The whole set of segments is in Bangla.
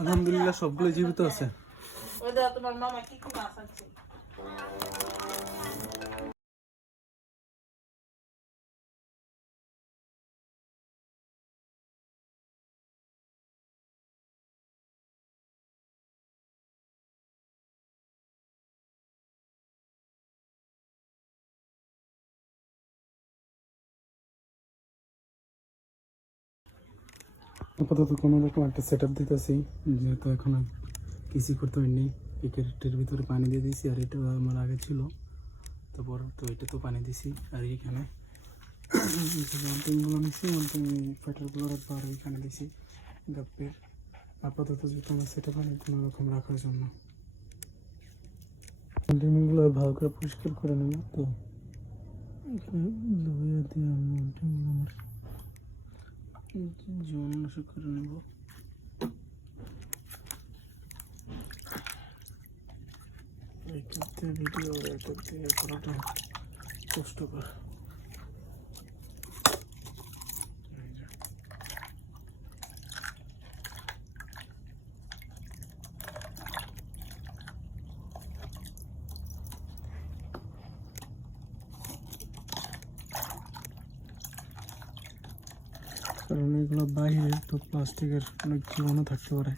আলহামদুলিল্লাহ সবগুলো জীবিত আছে। তোমার মামা কি কি মাছ আছে? আপাতত কোনো রকম একটা সেট আপ দিতেছি, যেহেতু এখন কিছু করতে হয়নি। ক্রিকেটের ভিতরে পানি দিয়ে দিয়েছি, আর এটা আমার আগে ছিল, তারপর তো এটা তো পানি দিছি। আর এইখানে মাউন্টেনগুলো নিচ্ছি, মাউন্টেন ফ্যাটারগুলো রাখবো, আর এইখানে দিছি গাপ্পের আপাতত যেহেতু আমার সেট আপ হয়নি কোনো রকম রাখার জন্য। মাউন্টেনগুলো ভালো করে পরিষ্কার করে নেব। তো এখানে লোহা দিয়ে আমি মাউন্টেনগুলো আমার জীবাণুনাশক করে নেব। এটাতে ভিডিও আর এটাতে করাটা কষ্টকর। কারণ এগুলো বাইরে তো প্লাস্টিকের অনেক জীবাণু থাকতে পারে,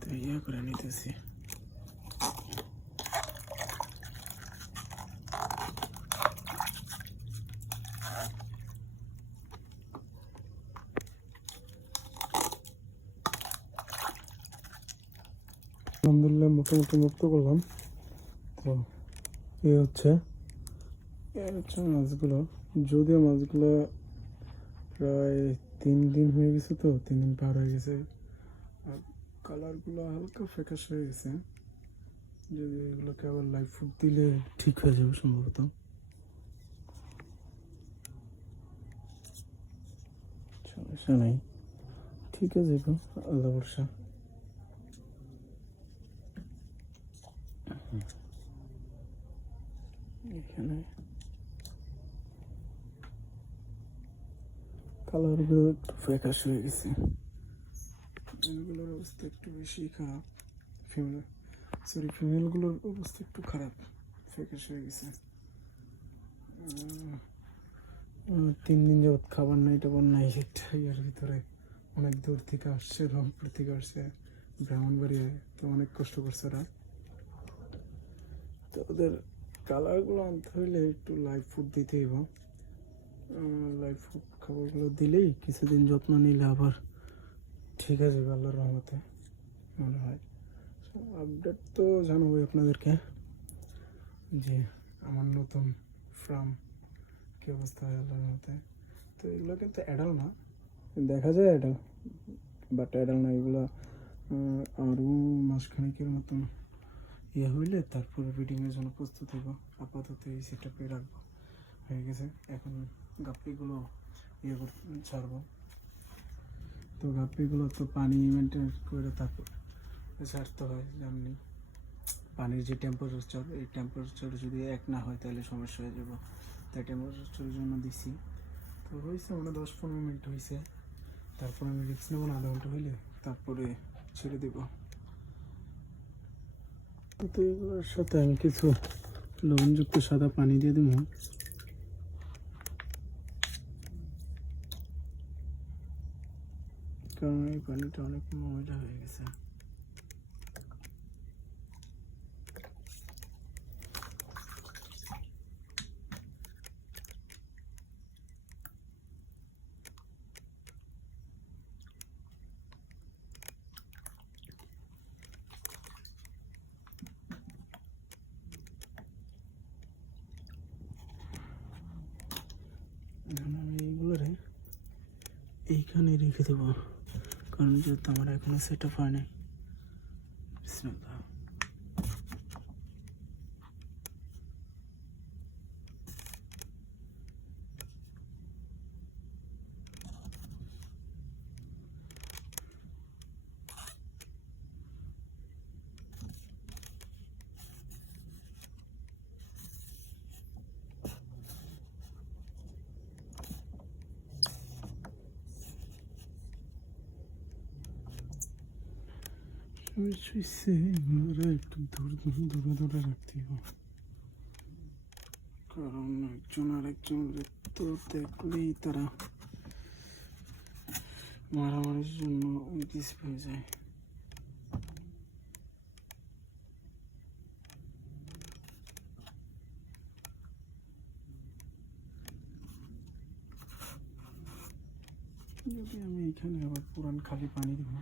তো ইয়ে করে নিতেছি। আলহামদুলিল্লাহ মোটামুটি মুক্ত করলাম। তো এই হচ্ছে মাছগুলো। যদিও মাছগুলো প্রায় 3 দিন হয়ে গেছে, তো 3 দিন পার হয়ে গেছে, আর কালারগুলো হালকা ফ্যাকাশ হয়ে গেছে। যদি এগুলোকে আবার লাইভ ফুড দিলে ঠিক হয়ে যাবে সম্ভবত। সমস্যা নেই, ঠিক আছে, আল্লাহ ভরসা। এখানে কালারগুলো একটু ফ্যাকাশ হয়ে গেছে, এগুলোর অবস্থা একটু বেশি খারাপ। ফিমেলগুলোর অবস্থা একটু খারাপ, ফ্যাকাশ হয়ে গেছে। 3 দিন যাবৎ খাবার নাই টাবার নাই, একটা ইয়ার ভিতরে অনেক দূর থেকে আসছে, রংপুর থেকে আসছে, ব্রাহ্মণবাড়িয়ায়, তো অনেক কষ্ট করছে ওরা। তো ওদের কালারগুলো আনতে হইলে একটু লাইভ ফুড দিতে হইব। লাইভ ফুড খাবারগুলো দিলেই কিছুদিন যত্ন নিলে আবার ঠিক আছে আল্লাহর রহমতে মনে হয়। আপডেট তো জানাবোই আপনাদেরকে যে আমার নতুন ফার্ম কী অবস্থা হয় আল্লাহর রহমতে। তো এগুলো কিন্তু অ্যাডাল না, দেখা যায় অ্যাডাল, বাট অ্যাডাল না। এগুলো আরও মাসখানেকের মতন ইয়ে হইলে তারপরে ব্রিডিংয়ের জন্য প্রস্তুত হইব। আপাতত এই সেট আপে রাখবো, হয়ে গেছে। এখন গাপ্পিগুলো ইয়ে করতে ছাড়বো। তো গাপ্পিগুলো তো পানি মেনটেন করে তারপর ছাড়তে হয়, জানি। পানির যে টেম্পারেচার, এই টেম্পারেচার যদি এক না হয় তাহলে সমস্যা হয়ে যাব, তাই টেম্পারেচারের জন্য দিছি। তো হয়েছে মানে 10-15 মিনিট হয়েছে, তারপর আমি রিক্স নেবো না, আধা ঘন্টা হইলে তারপরে ছেড়ে দেব। তো এগুলোর সাথে আমি কিছু লবণযুক্ত সাদা পানি দিয়ে দেবো, কারণ এই পানিটা অনেক ময়লা হয়ে গেছে। আমি এইগুলোরে এইখানে রেখে দেবো, কারণ যেহেতু আমার এখনো সেট আপ হয় নাই। বিসমিল্লাহ। শুইছে ওরা একটু দূরে দূরে রাখতে হবে, কারণ একজন আরেকজনের তো দেখলেই তারা মারামারির জন্য উইকিস হয়ে যায়। যদি আমি এখানে আবার পুরান খালি পানি দিব,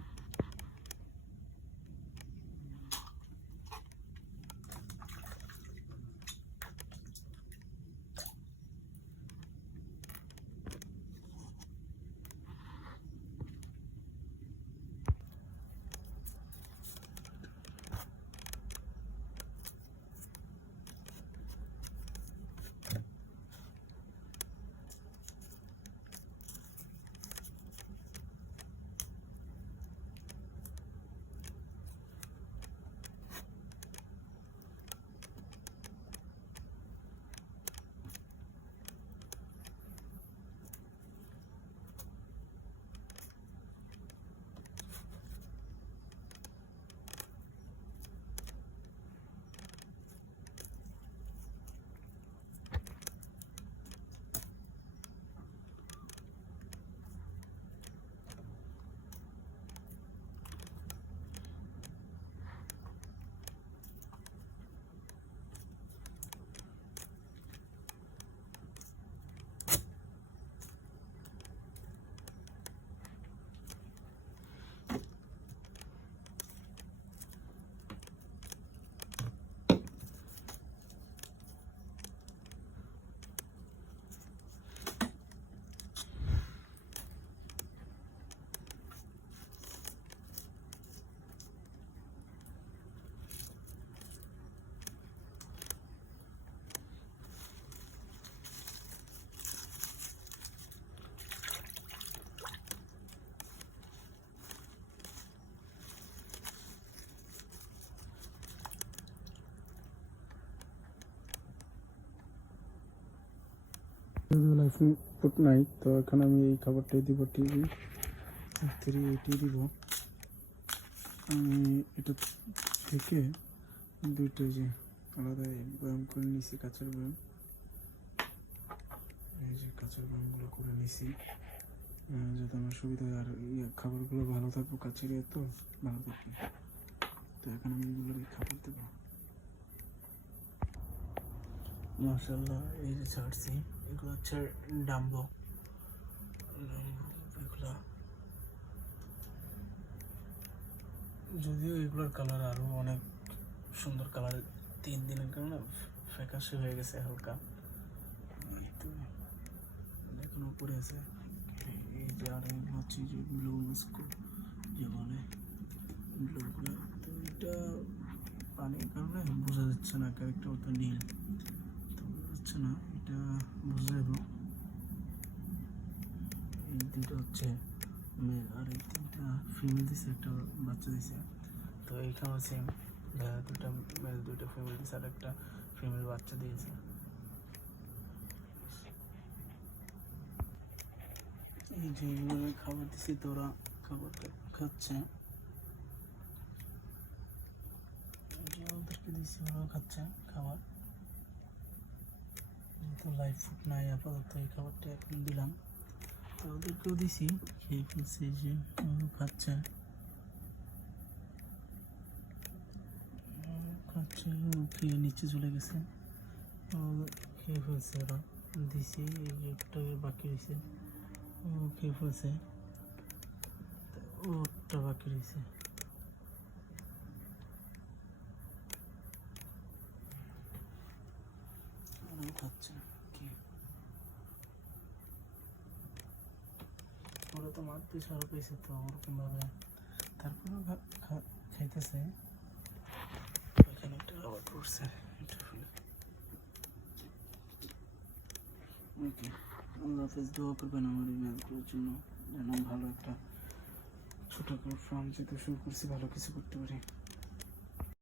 লাইফ ফুড নাই তো এখন আমি এই খাবারটাই দিব, টিভি এটি দিব। আমি এটা থেকে দুইটা যে আলাদা ব্যায়াম করে নিছি, কাঁচের ব্যায়াম, এই যে কাঁচের ব্যায়ামগুলো করে নিছি যাতে আমার সুবিধা হয়, আর খাবারগুলো ভালো থাকবো, কাছের তো ভালো থাকবে। তো এখন আমি এগুলোর খাবার দেবো। মাশাআল্লাহ, এই যে ছাড়ছি এগুলো হচ্ছে ডাম্বো, এগুলা যদিও এগুলোর কালার আরও অনেক সুন্দর কালার, 3 দিনের কারণে ফ্যাকাশে হয়ে গেছে হালকা, তো এখন উপরে আছে। এই যে আর এগুলো হচ্ছে যে ব্লু মস্কো যে বলে ব্লুগুলো, তো এটা পানির কারণে বোঝা যাচ্ছে না, ক্যারেক্টার অত নীল তো বোঝা যাচ্ছে না, এটা বোঝা যাবে। এই দুটো হচ্ছে মেল আর এই 3টা ফিমেল দিছে, একটা বাচ্চা দিছে। তো এইখানে সেম 2টা মেল 2টা ফিমেল দিছে, আর একটা ফিমেল বাচ্চা দিয়েছে। এই যে খাবার দিছি, তো ওরা খাবারটা খাচ্ছে, ওদেরকে দিছি, ওরাও খাচ্ছে খাবার। তো লাইফ ফুড নাই আপাতত, এই খাবারটা এখন দিলাম, তো ওদেরকেও দিছি, খেয়ে ফেলছে, যে খাচ্ছে খাচ্ছে, খেয়ে নিচে চলে গেছে, খেয়ে ফেলছে ওরা, দিছি এই যে একটা বাকি রয়েছে, ও খেয়ে ফেলছে, ওটা বাকি রয়েছে। খাচ্ছে কি ওরা তো মারতে সারা পেয়েছে, তো ওরকমভাবে তারপরেও খাইতেছে। এখানে একটা আবার পড়ছে, ওকে, আল্লাহ হাফেজ। দোয়া করবেন আমার এই ম্যাচগুলোর জন্য, যেন ভালো একটা ছোটো করে ফার্ম যেতে শুরু করছি, ভালো কিছু করতে পারি।